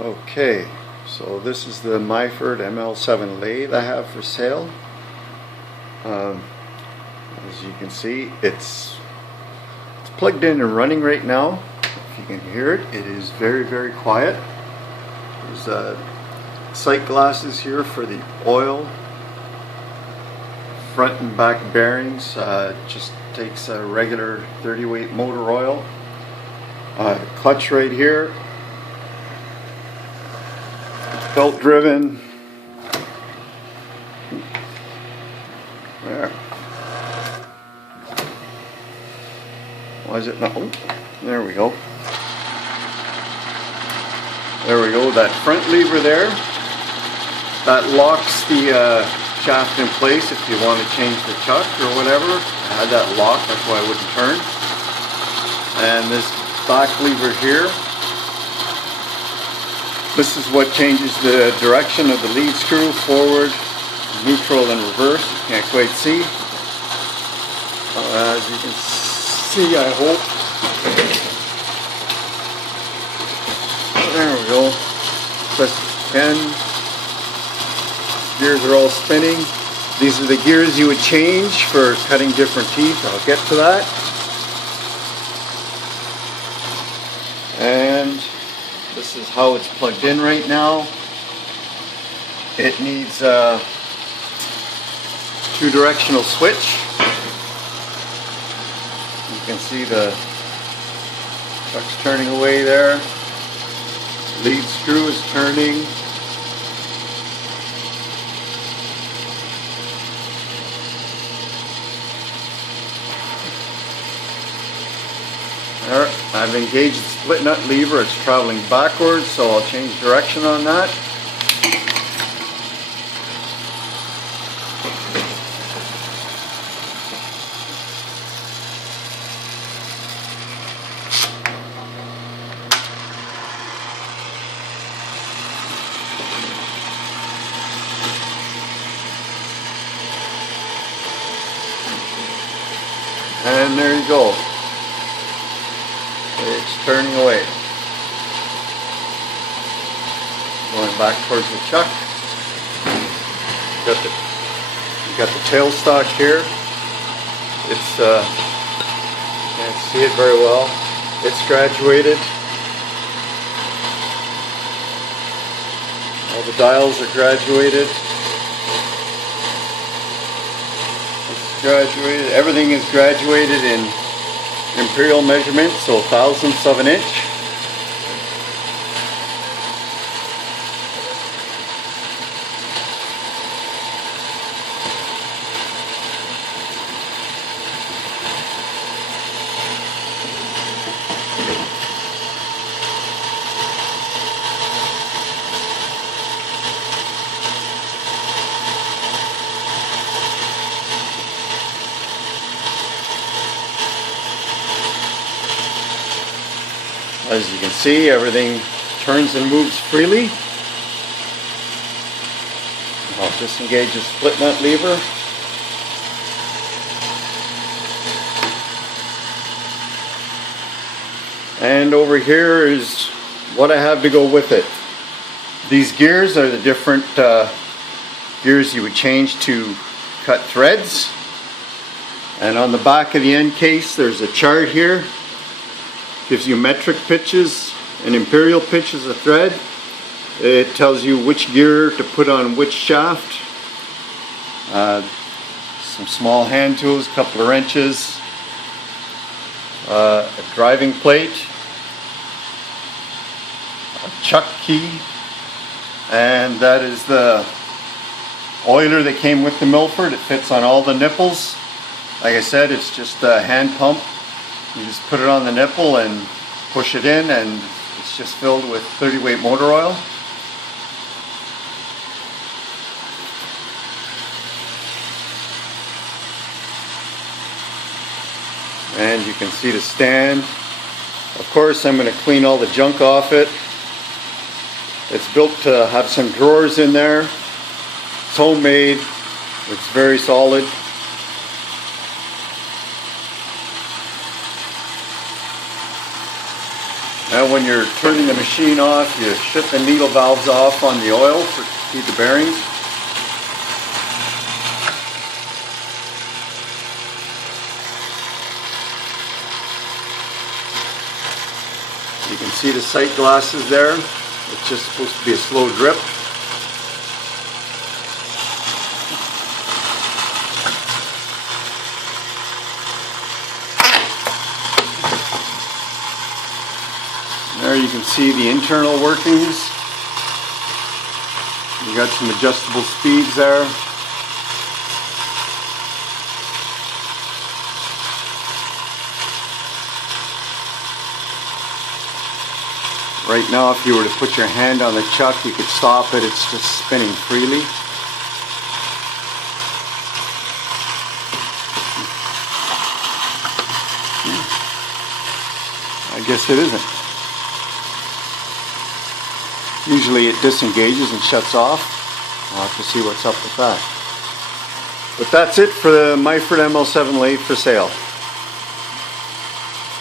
Okay, so this is the myford ml7 lathe I have for sale. As you can see, it's plugged in and running right now. If you can hear it, it is very quiet. There's sight glasses here for the oil, front and back bearings. Just takes a regular 30 weight motor oil. Clutch right here, belt driven. There. Why is it not? Oh, there we go. There we go. That front lever there, that locks the shaft in place if you want to change the chuck or whatever. I had that lock, that's why I wouldn't turn. And this back lever here, this is what changes the direction of the lead screw, forward, neutral, and reverse. You can't quite see. As you can see, I hope. There we go. Press 10. Gears are all spinning. These are the gears you would change for cutting different teeth. I'll get to that. And this is how it's plugged in right now. It needs a 2-directional switch. You can see the chuck's turning away there. Lead screw is turning. There, I've engaged the split nut lever. It's traveling backwards, so I'll change direction on that. And there you go. It's turning away. Going back towards the chuck. You got the tailstock here. It's can't see it very well. It's graduated. All the dials are graduated. Graduated. Everything is graduated in imperial measurements, so thousandths of an inch. As you can see, everything turns and moves freely. I'll disengage the split nut lever. And over here is what I have to go with it. These gears are the different gears you would change to cut threads. And on the back of the end case, there's a chart here. Gives you metric pitches and imperial pitches of thread. It tells you which gear to put on which shaft. Some small hand tools, a couple of wrenches, a driving plate, a chuck key, and that is the oiler that came with the Milford. It fits on all the nipples. Like I said, it's just a hand pump. You just put it on the nipple and push it in, and it's just filled with 30 weight motor oil. And you can see the stand. Of course, I'm going to clean all the junk off it. It's built to have some drawers in there. It's homemade. It's very solid. And when you're turning the machine off, you shut the needle valves off on the oil to feed the bearings. You can see the sight glasses there. It's just supposed to be a slow drip. There you can see the internal workings. You got some adjustable speeds there. Right now, if you were to put your hand on the chuck, you could stop it. It's just spinning freely. I guess it isn't. Usually it disengages and shuts off. I'll have to see what's up with that. But that's it for the myford ml7 lathe for sale.